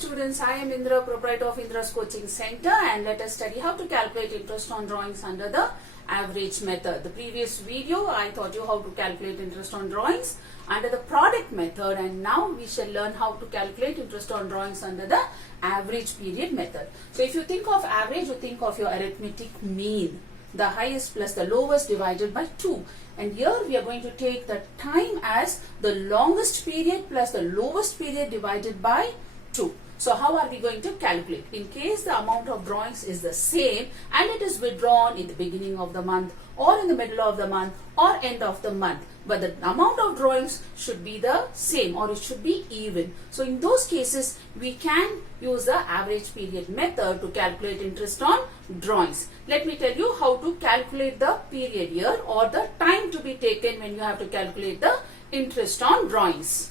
students, I am Indra, proprietor of Indra's Coaching Center, and let us study how to calculate interest on drawings under the average method. The previous video I taught you how to calculate interest on drawings under the product method, and now we shall learn how to calculate interest on drawings under the average period method. So if you think of average, you think of your arithmetic mean, the highest plus the lowest divided by 2. And here we are going to take the time as the longest period plus the lowest period divided by 2. So how are we going to calculate? In case the amount of drawings is the same and it is withdrawn in the beginning of the month or in the middle of the month or end of the month, but the amount of drawings should be the same or it should be even. So in those cases, we can use the average period method to calculate interest on drawings. Let me tell you how to calculate the period here or the time to be taken when you have to calculate the interest on drawings.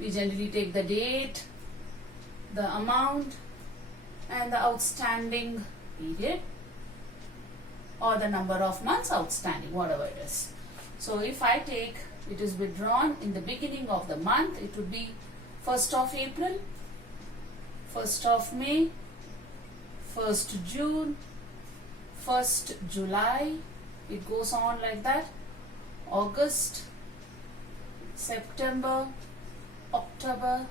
We generally take the date, the amount and the outstanding period or the number of months outstanding, whatever it is. So if I take it is withdrawn in the beginning of the month, it would be 1st of April, 1st of May, 1st June, 1st July, it goes on like that, August, September, October,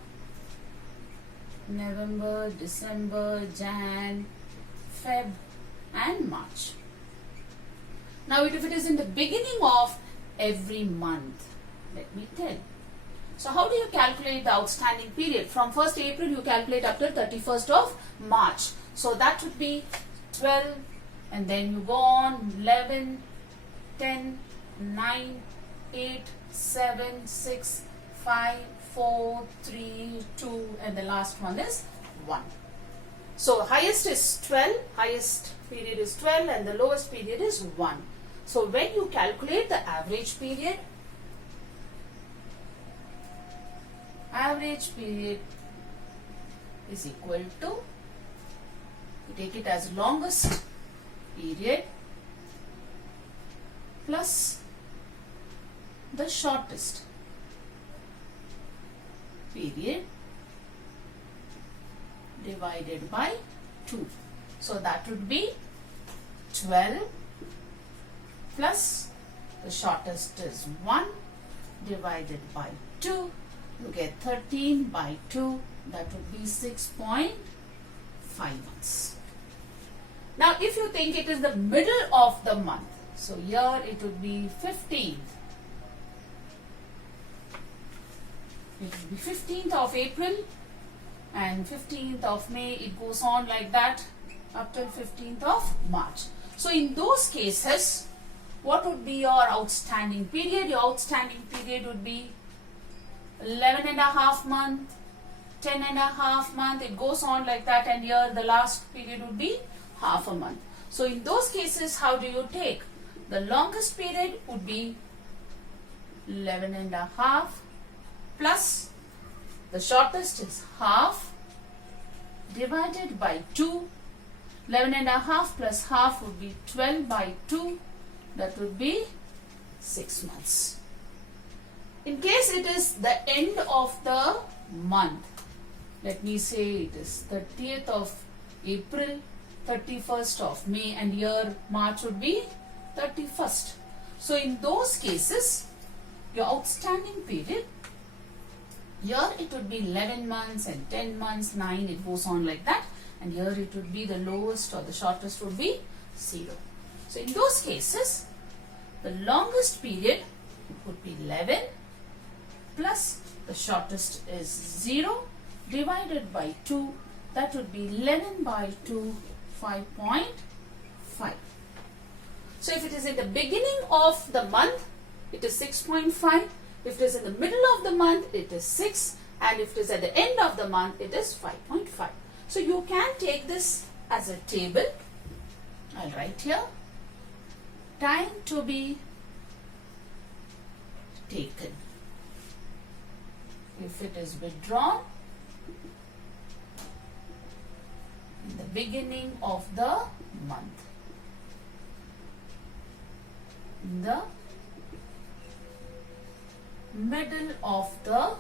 November, December, Jan, Feb and March. Now if it is in the beginning of every month, let me tell. So how do you calculate the outstanding period? From 1st April you calculate up to 31st of March. So that would be 12 and then you go on 11, 10, 9, 8, 7, 6, 5, 4, 3, 2 and the last one is 1. So highest is 12, highest period is 12 and the lowest period is 1. So when you calculate the average period is equal to, you take it as longest period plus the shortest period divided by 2. So that would be 12 plus the shortest is 1 divided by 2. You get 13 by 2, that would be 6.5 months. Now if you think it is the middle of the month, so here it would be 15th. It will be 15th of April and 15th of May, it goes on like that up till 15th of March. So in those cases, what would be your outstanding period? Your outstanding period would be 11 and a half month, 10 and a half month, it goes on like that, and here the last period would be half a month. So in those cases, how do you take? The longest period would be 11 and a half plus the shortest is half divided by 2. 11 and a half plus half would be 12 by 2. That would be 6 months. In case it is the end of the month, let me say it is 30th of April, 31st of May, and here March would be 31st. So in those cases, your outstanding period, here it would be 11 months and 10 months, 9, it goes on like that, and here it would be the lowest or the shortest would be 0. So in those cases, the longest period would be 11 plus the shortest is 0 divided by 2, that would be 11 by 2, 5.5. So if it is in the beginning of the month, it is 6.5. If it is in the middle of the month, it is 6, and if it is at the end of the month, it is 5.5. So you can take this as a table. I'll write here, time to be taken. If it is withdrawn in the beginning of the month, in the middle of the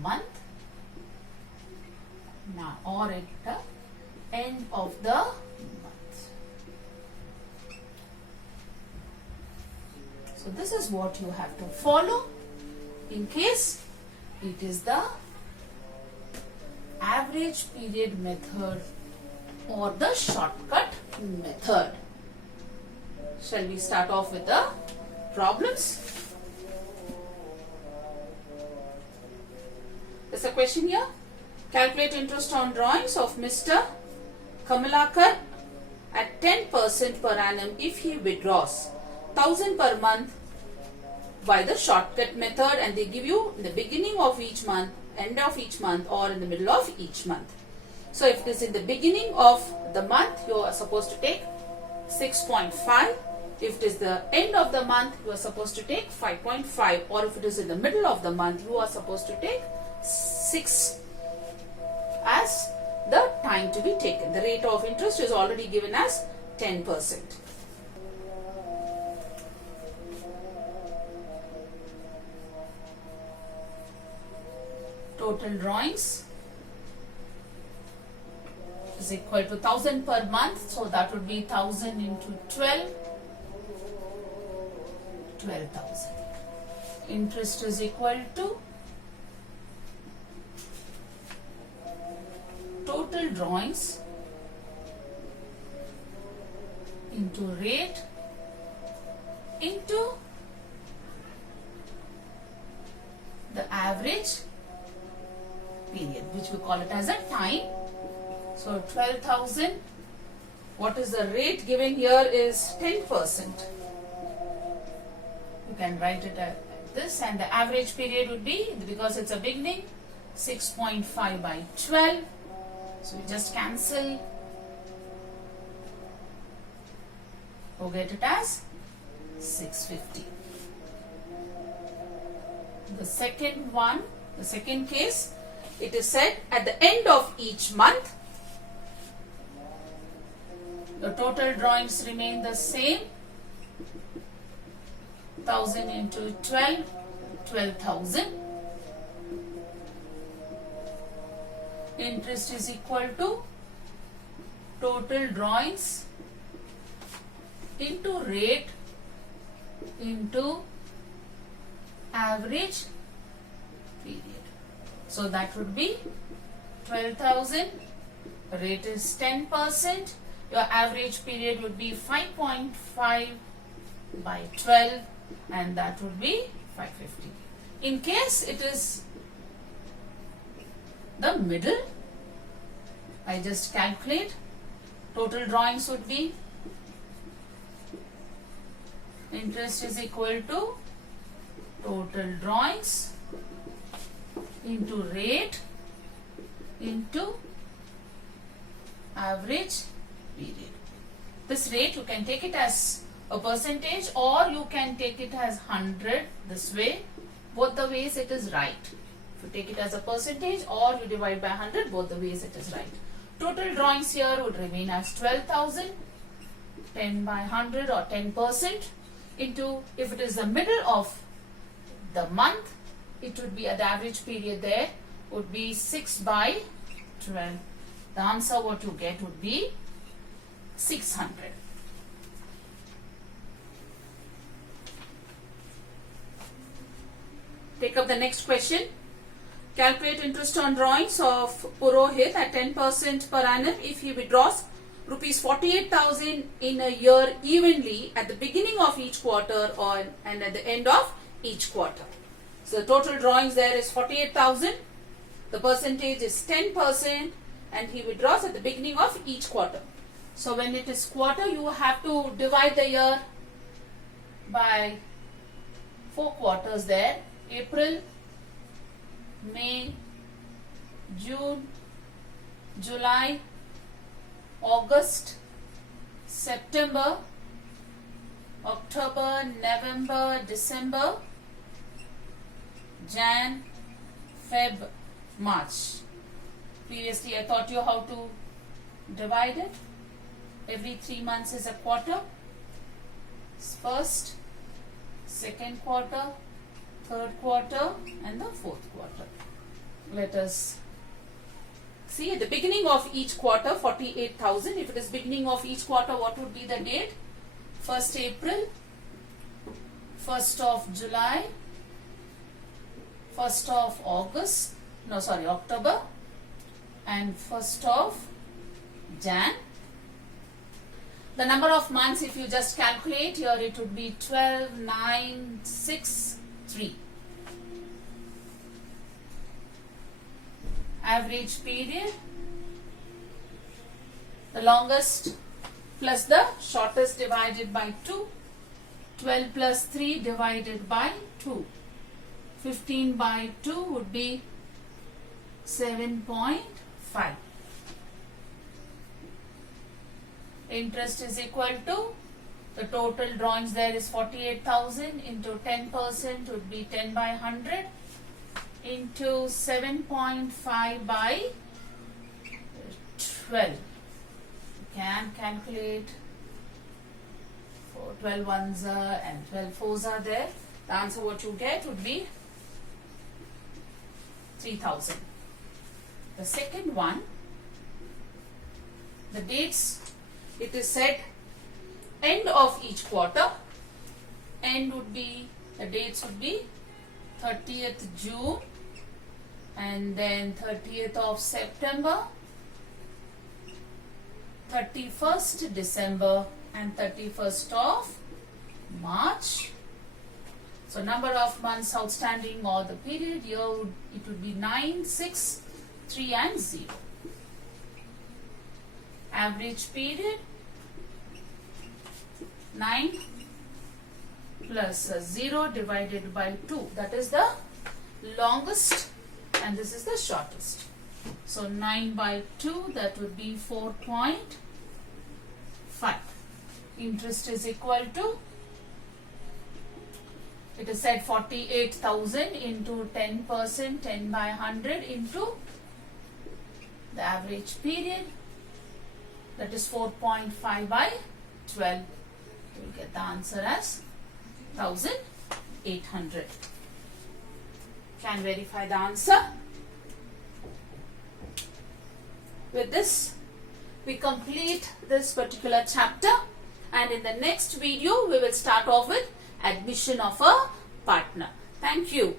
month now, or at the end of the month. So this is what you have to follow in case it is the average period method or the shortcut method. Shall we start off with the problems? There's a question here. Calculate interest on drawings of Mr. Kamalakar at 10% per annum if he withdraws 1000 per month by the shortcut method, and they give you in the beginning of each month, end of each month, or in the middle of each month. So if it is in the beginning of the month, you are supposed to take 6.5. If it is the end of the month, you are supposed to take 5.5, or if it is in the middle of the month, you are supposed to take 6 as the time to be taken. The rate of interest is already given as 10%. Total drawings is equal to 1000 per month, so that would be 1000 into 12, 12,000. Interest is equal to total drawings into rate into the average period, which we call it as a time. So 12,000, what is the rate given here is 10%. You can write it like this, and the average period would be, because it's a beginning, 6.5 by 12. So we just cancel. We'll get it as 650. The second one, the second case, it is said at the end of each month, the total drawings remain the same. 1000 into 12, 12,000. Interest is equal to total drawings into rate into average period. So that would be 12,000, rate is 10%, your average period would be 5.5 by 12, and that would be 550. In case it is the middle, I just calculate. Total drawings would be, interest is equal to total drawings into rate into average period. This rate you can take it as a percentage, or you can take it as 100 this way. Both the ways it is right. If you take it as a percentage or you divide by 100, both the ways it is right. Total drawings here would remain as 12,000, 10 by 100 or 10% into, if it is the middle of the month, it would be the average period there would be 6 by 12. The answer what you get would be 600. Take up the next question. Calculate interest on drawings of Purohit at 10% per annum if he withdraws rupees 48,000 in a year evenly at the beginning of each quarter and at the end of each quarter. So the total drawings there is 48,000. The percentage is 10%, and he withdraws at the beginning of each quarter. So when it is quarter, you have to divide the year by 4 quarters there. April, May, June, July, August, September, October, November, December, Jan, Feb, March. Previously I taught you how to divide it. Every 3 months is a quarter. First, second quarter, third quarter and the fourth quarter. Let us see at the beginning of each quarter 48,000. If it is beginning of each quarter, what would be the date? 1st April, 1st of July, 1st of October and 1st of Jan. The number of months, if you just calculate here, it would be 12, 9, 6, 3. Average period, the longest plus the shortest divided by 2. 12 plus 3 divided by 2. 15 by 2 would be 7.5. Interest is equal to, the total drawings there is 48,000 into 10% would be 10 by 100 into 7.5 by 12. You can calculate. 12 ones and 12 fours are there. The answer what you get would be 3,000. The second one, the dates, it is said end of each quarter. End would be, the dates would be 30th June and then 30th of September, 31st December and 31st of March. So number of months outstanding or the period here it would be 9, 6, 3 and 0. Average period 9 plus 0 divided by 2. That is the longest and this is the shortest. So 9 by 2, that would be 4.5. Interest is equal to, it is said 48,000 into 10%, 10 by 100 into the average period, that is 4.5 by 12. You will get the answer as 1,800. Can verify the answer. With this, we complete this particular chapter, and in the next video, we will start off with admission of a partner. Thank you.